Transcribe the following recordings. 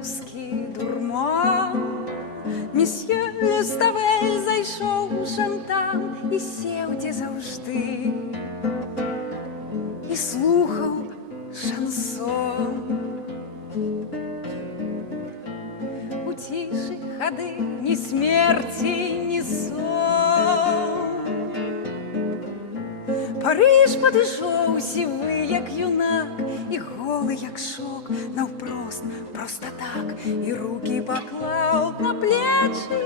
французский дурман. Месье Люставель зайшов у шантан і сів де завжди, і слухав шансон. У тиші ходи ні смерті, ні сон. Париж підійшов сівий, як юнак, і голий, як шок, навпрост, просто так, і руки поклав на плечі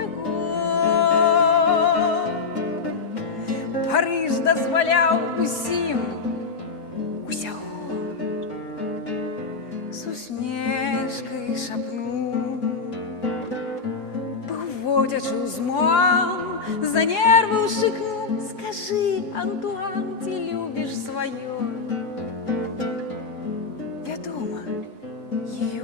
його. Париж дозволяв усім усього. З усмішкою шепнув, поводячи узман, за нерви шикнув. Скажи, Антуан, ти любиш своє? Відомо, її